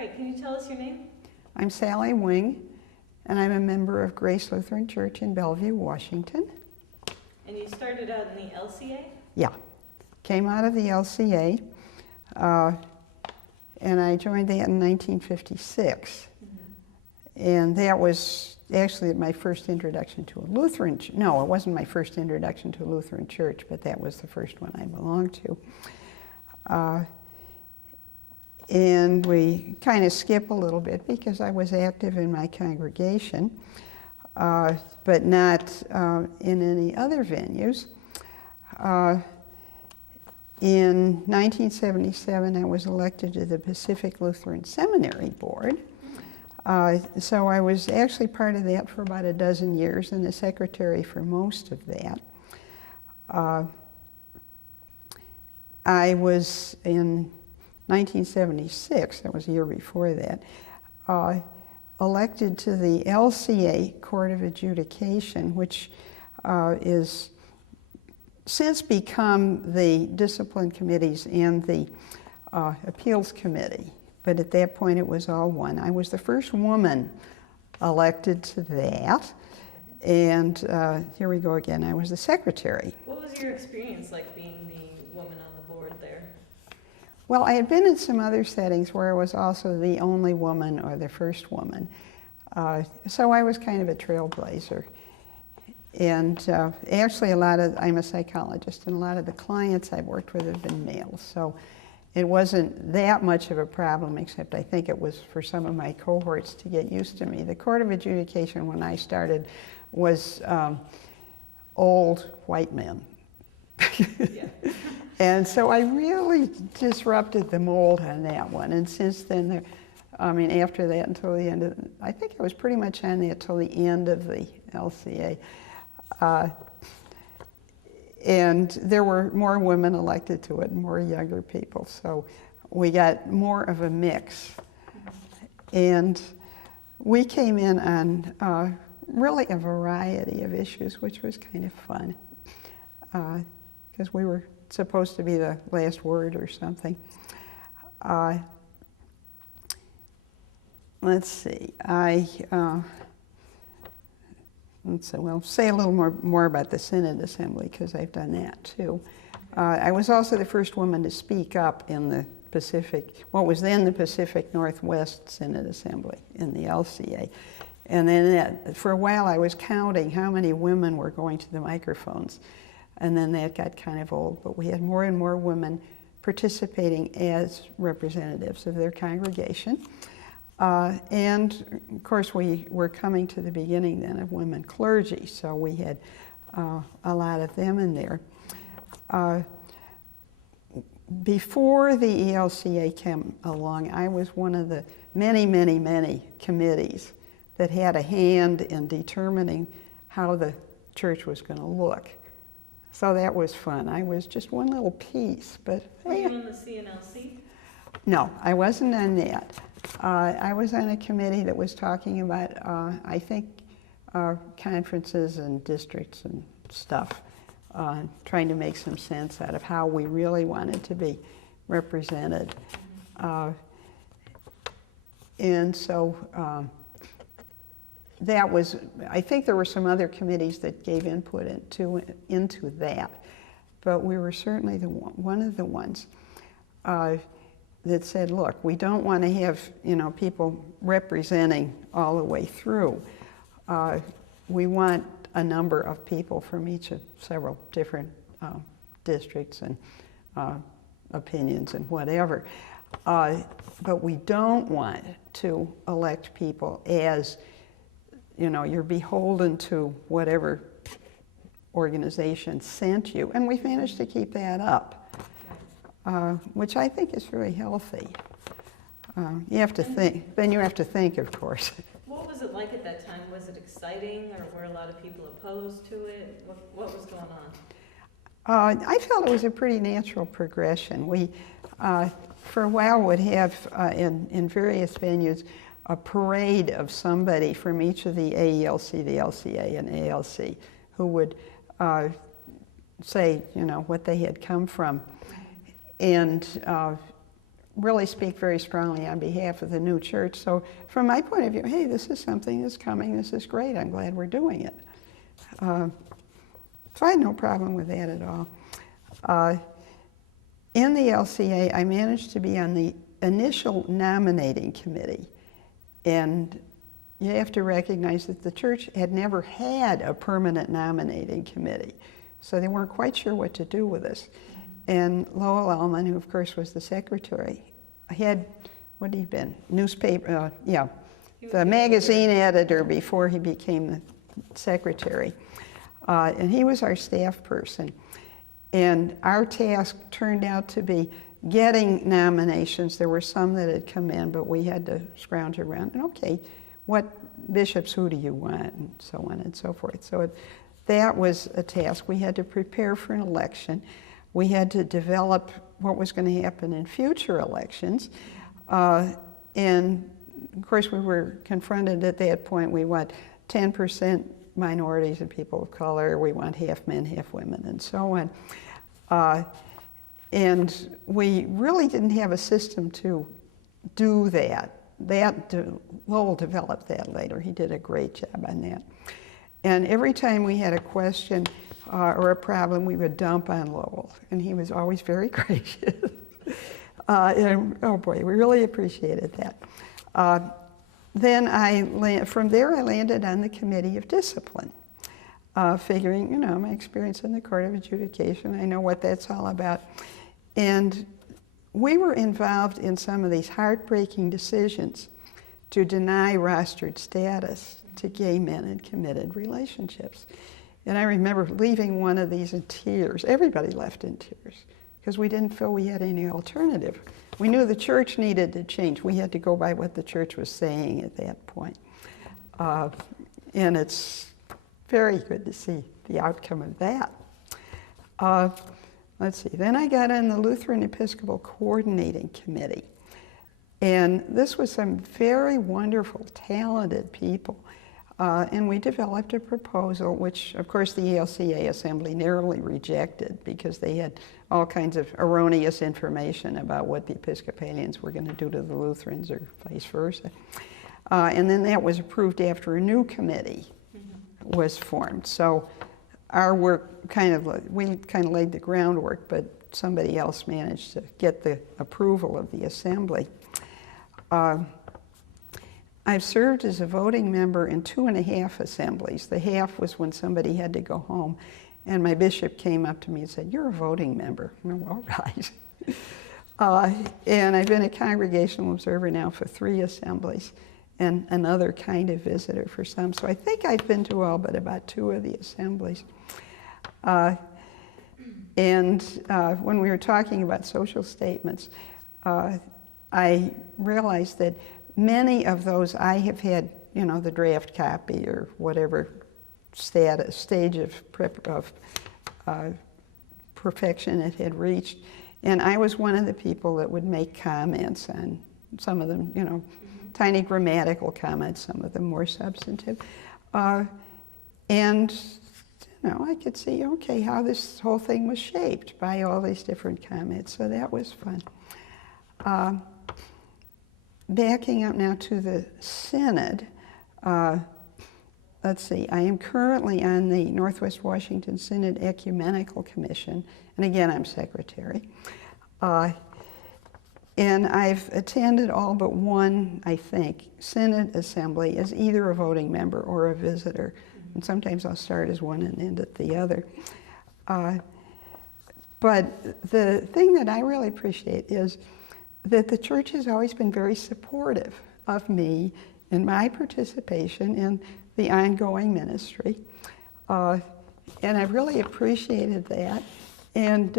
right, can you tell us your name? I'm Sally Wing, and I'm a member of Grace Lutheran Church in Bellevue, Washington. And you started out in the LCA? Yeah, came out of the LCA, and I joined that in 1956. And that was actually my first introduction to a Lutheran church. No, it wasn't my first introduction to a Lutheran church, but that was the first one I belonged to. And we kind of skip a little bit because I was active in my congregation, but not in any other venues. In 1977, I was elected to the Pacific Lutheran Seminary Board. So I was actually part of that for about a dozen years and the secretary for most of that. I was in 1976, that was a year before that, elected to the LCA Court of Adjudication, which is since become the discipline committees and the appeals committee. But at that point it was all one. I was the first woman elected to that. And here we go again, I was the secretary. What was your experience like being the woman on the board there? Well, I had been in some other settings where I was also the only woman or the first woman. So I was kind of a trailblazer. And actually I'm a psychologist, and a lot of the clients I've worked with have been males. So it wasn't that much of a problem, except I think it was for some of my cohorts to get used to me. The Court of Adjudication, when I started, was old white men. Yeah. And so I really disrupted the mold on that one. And since then, after that, until the end of, I think I was pretty much on that till the end of the LCA. And there were more women elected to it, more younger people. So we got more of a mix. And we came in on really a variety of issues, which was kind of fun, because we were supposed to be the last word or something. Let's see, say a little more about the Synod Assembly, because I've done that too. I was also the first woman to speak up in the Pacific, what was then the Pacific Northwest Synod Assembly in the LCA. And then for a while I was counting how many women were going to the microphones. And then that got kind of old, but we had more and more women participating as representatives of their congregation. And of course we were coming to the beginning then of women clergy, so we had a lot of them in there. Before the ELCA came along, I was one of the many, many, many committees that had a hand in determining how the church was going to look. So that was fun. I was just one little piece, but... Were you on the CNLC? No, I wasn't on that. I was on a committee that was talking about, I think, conferences and districts and stuff, trying to make some sense out of how we really wanted to be represented. And so that was, I think there were some other committees that gave input into that, but we were certainly one of the ones that said, look, we don't want to have, people representing all the way through. We want a number of people from each of several different districts and opinions and whatever. But we don't want to elect people as, you're beholden to whatever organization sent you. And we've managed to keep that up. Which I think is very healthy. You have to think, then you have to think, of course. What was it like at that time? Was it exciting, or were a lot of people opposed to it? What was going on? I felt it was a pretty natural progression. We, for a while, would have in various venues a parade of somebody from each of the AELC, the LCA, and ALC who would say, what they had come from. And really speak very strongly on behalf of the new church. So from my point of view, hey, this is something that's coming. This is great. I'm glad we're doing it. So I had no problem with that at all. In the LCA, I managed to be on the initial nominating committee. And you have to recognize that the church had never had a permanent nominating committee. So they weren't quite sure what to do with us. And Lowell Allman, who of course was the secretary, had, what had he been? Newspaper, the magazine editor before he became the secretary. And he was our staff person. And our task turned out to be getting nominations. There were some that had come in, but we had to scrounge around. And okay, what bishops, who do you want? And so on and so forth. So that was a task. We had to prepare for an election. We had to develop what was going to happen in future elections. And of course, we were confronted at that point. We want 10% minorities and people of color. We want half men, half women, and so on. And we really didn't have a system to do that. Lowell developed that later. He did a great job on that. And every time we had a question or a problem, we would dump on Lowell. And he was always very gracious. And, oh boy, we really appreciated that. Then from there I landed on the Committee of Discipline, figuring, my experience in the Court of Adjudication, I know what that's all about. And we were involved in some of these heartbreaking decisions to deny rostered status to gay men in committed relationships. And I remember leaving one of these in tears. Everybody left in tears because we didn't feel we had any alternative. We knew the church needed to change. We had to go by what the church was saying at that point. And it's very good to see the outcome of that. Let's see, then I got on the Lutheran Episcopal Coordinating Committee. And this was some very wonderful, talented people. And we developed a proposal, which of course the ELCA Assembly narrowly rejected because they had all kinds of erroneous information about what the Episcopalians were going to do to the Lutherans or vice versa. And then that was approved after a new committee was formed. So our work we kind of laid the groundwork, but somebody else managed to get the approval of the Assembly. I've served as a voting member in 2.5 assemblies. The half was when somebody had to go home. And my bishop came up to me and said, "You're a voting member." I'm all right. And I've been a congregational observer now for 3 assemblies and another kind of visitor for some. So I think I've been to all but about 2 of the assemblies. And when we were talking about social statements, I realized that many of those I have had, the draft copy or whatever stage of perfection it had reached. And I was one of the people that would make comments on some of them, tiny grammatical comments, some of them more substantive. And I could see, okay, how this whole thing was shaped by all these different comments. So that was fun. Backing up now to the Synod, let's see, I am currently on the Northwest Washington Synod Ecumenical Commission, and again, I'm secretary. And I've attended all but one, I think, Synod assembly as either a voting member or a visitor. And sometimes I'll start as one and end at the other. But the thing that I really appreciate is that the church has always been very supportive of me and my participation in the ongoing ministry. And I've really appreciated that. And,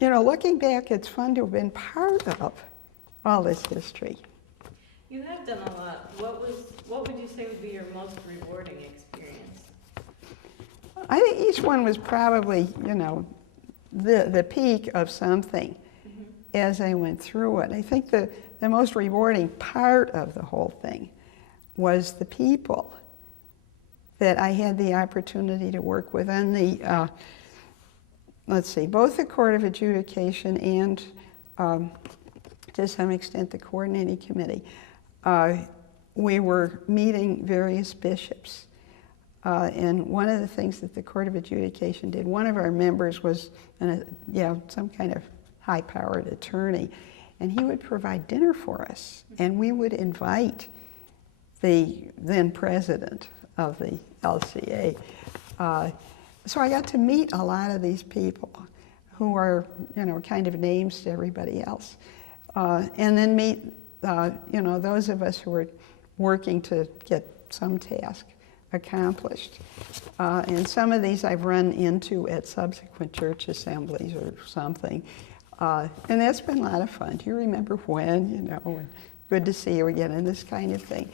looking back, it's fun to have been part of all this history. You have done a lot. What would you say would be your most rewarding experience? I think each one was probably, the peak of something as I went through it. I think the most rewarding part of the whole thing was the people that I had the opportunity to work with on the, both the Court of Adjudication and to some extent the coordinating committee. We were meeting various bishops. And one of the things that the Court of Adjudication did, one of our members was some kind of high-powered attorney, and he would provide dinner for us, and we would invite the then president of the LCA. So I got to meet a lot of these people who are, kind of names to everybody else. And then meet, those of us who were working to get some task accomplished. And some of these I've run into at subsequent church assemblies or something. And that's been a lot of fun. Do you remember when, and good to see you again, and this kind of thing.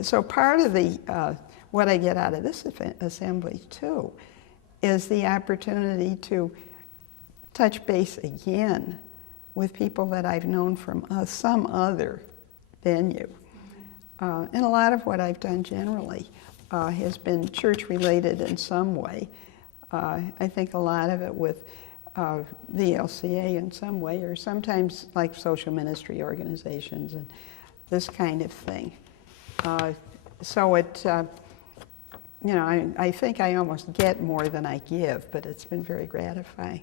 So part of the what I get out of this assembly, too, is the opportunity to touch base again with people that I've known from some other venue. And a lot of what I've done generally has been church-related in some way. I think a lot of it with the ELCA in some way, or sometimes like social ministry organizations and this kind of thing. So it, I think I almost get more than I give, but it's been very gratifying.